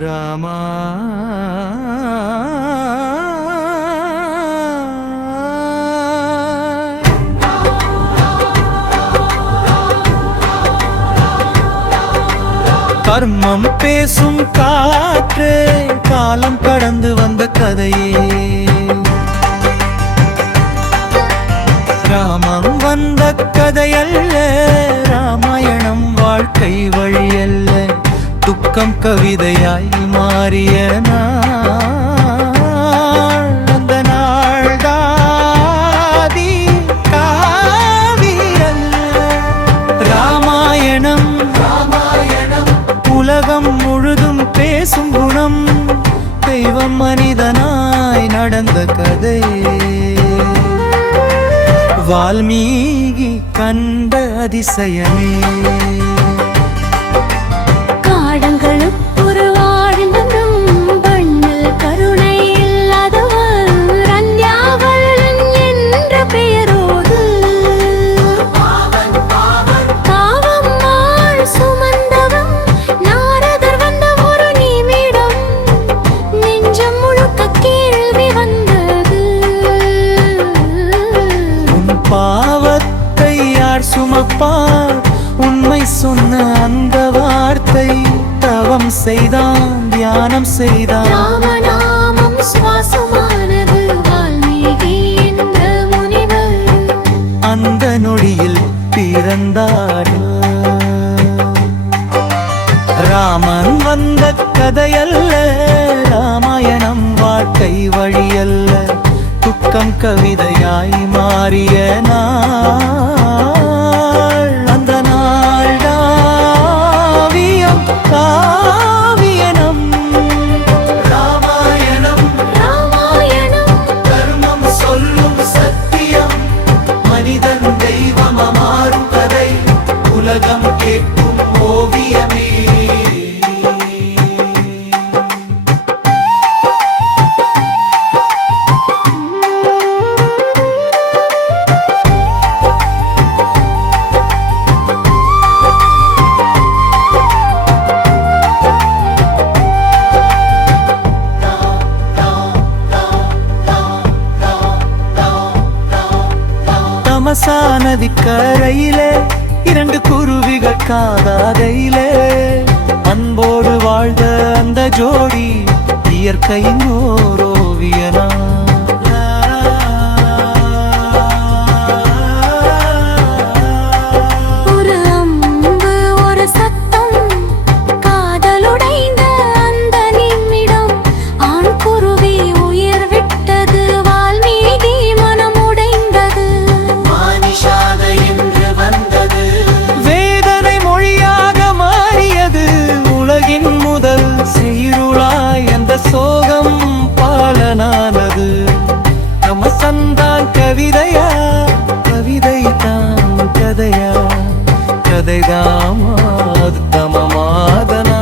ராமா கர்மம் பேசும் காற்றே காலம் கடந்து வந்த கதையே ராமம் வந்த கதையல்ல ராமாயணம் வாழ்க்கை வழியல்ல துக்கம் கவிதையாய் மாறிய அந்த நாள் தாதி காவியல்ல ராமாயணம் உலகம் முழுதும் பேசும் குணம் தெய்வம் மனிதனாய் நடந்த கதை வால்மீகி கண்ட அதிசயமே காடங்களும் ஒரு வாழ்ந்தனும் பண்ணில் கருணை இல்லாதவர் அந்யாவலன் என்ற பெயரோடு பாவம் மாள் சுமந்தவம் நாரதர் வந்த ஒரு நிமிடம் நெஞ்சம் முழுக்க கேள்வி வந்தது உன் பாவத்தை யார் சுமப்பார் உண்மை சொன்ன அந்த வார்த்தை தவம் செய்தான் தியானம் செய்தான் ராமநாமம் சுவாசமானது வால்மீகி என்ற முனிவர் அந்த நொடியில் பிறந்தார் ராமன் வந்த கதையல்ல ராமாயணம் வாழ்க்கை வழியல்ல துக்கம் கவிதையாய் மாறிய நாள் அந்த நாள் காவியனம் ராமாயணம் தர்மம் சொல்லும் சத்தியம் மனிதன் தெய்வம் மாறும் கதை உலகம் கேட்கும் ஓவியமே தமசா நதிக்கரையிலே இரண்டு குருவிகள் காதாதையிலே அன்போடு வாழ்ந்த அந்த ஜோடி இயற்கையின் ஓரோவியனா ஒரு அம்பு ஒரு சத்தம் காதலுடைந்த அந்த நிமிடம் ஆண் குருவி உயிர் விட்டது வால்மீகி மனம் உடைந்தது மானிஷாத என்று வந்தது வேதனை மொழியாக மாறியது உலகின் முதல் சீருளாய் அந்த சோகம் பாலனானது தமசந்தான் கவிதையா கவிதை தான் கதையா கதைதாம் அது தமமாதனா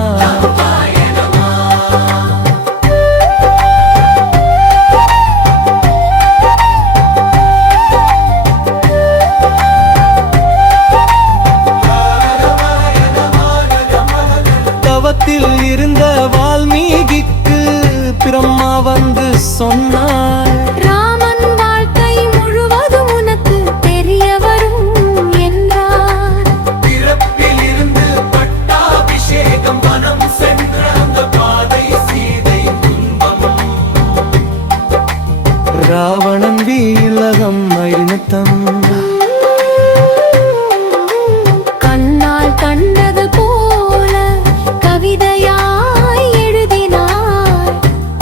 தவத்தில் இருந்த வால்மீகிக்கு பிரம்மா வந்து சொன்னார் ராமன் வாழ்க்கை முழுவதும் உனக்கு தெரிய வரும் என்றார் பிறப்பில் இருந்து பட்டாபிஷேகம் வனம் சென்ற அந்த பாதை சீதை துன்பம் ராவணன் வீலகம் மயிரினத்தம் கண்ணால் கண்டது போல கவிதையாய் எழுதினார்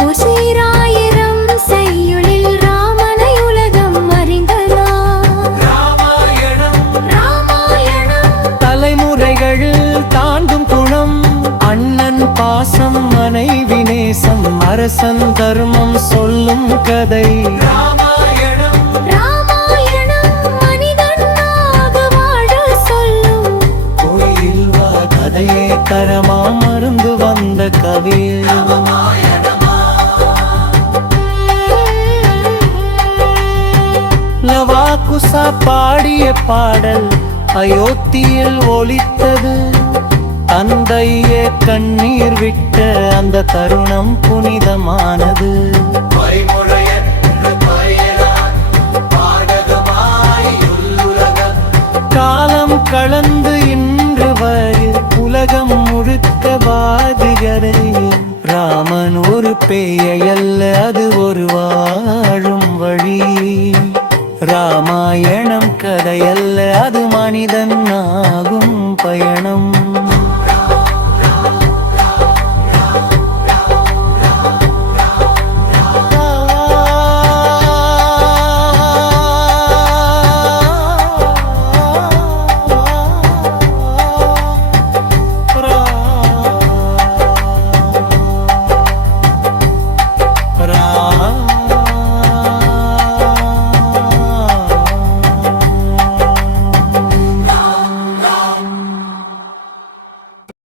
உசிராயிரம் செய்யுளில் ராமனை உலகம் அறிந்தனார் ராமாயணம் தலைமுறைகள் தாண்டும் குணம் அண்ணன் பாசம் மனைவி நேசம் அரசன் தர்மம் சொல்லும் கதை ராமாயணம் மனிதனாக வாழ சொல்லும் கோயில் வா கதையே தரமா மருந்து வந்த கவி லவாக்குசா பாடிய பாடல் அயோத்தியில் ஒலித்தது தந்தையே கண்ணீர் விட்ட அந்த தருணம் புனிதமானது. காலம் கடந்து இன்று வரை உலகம் முழுக்க வாதிகரை ராமன் ஒரு பேயல்ல, அது ஒரு வாழும் வழி. ராமாயணம் கதையல்ல, அது மனிதன்